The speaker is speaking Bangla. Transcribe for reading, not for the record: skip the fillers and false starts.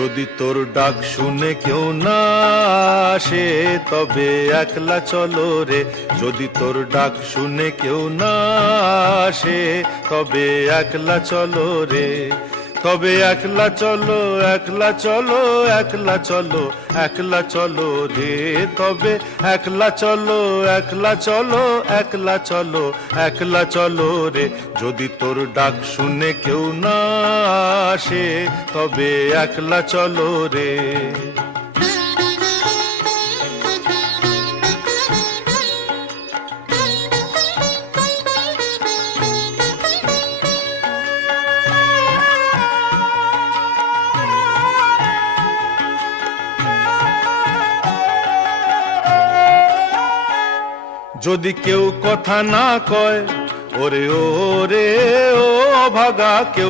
যদি তোর ডাক শুনে কেউ না আসে তবে একলা চলো রে। যদি তোর ডাক শুনে কেউ না আসে তবে একলা চলো রে। তবে একলা চলো, একলা চলো, একলা চলো, একলা চলো রে। তবে একলা চলো, একলা চলো, একলা চলো, একলা চলো রে। যদি তোর ডাক শুনে কেউ না আসে তবে একলা চলো রে। যদি কেউ কথা না কয় ওরে ওরে ও ভাগা কেউ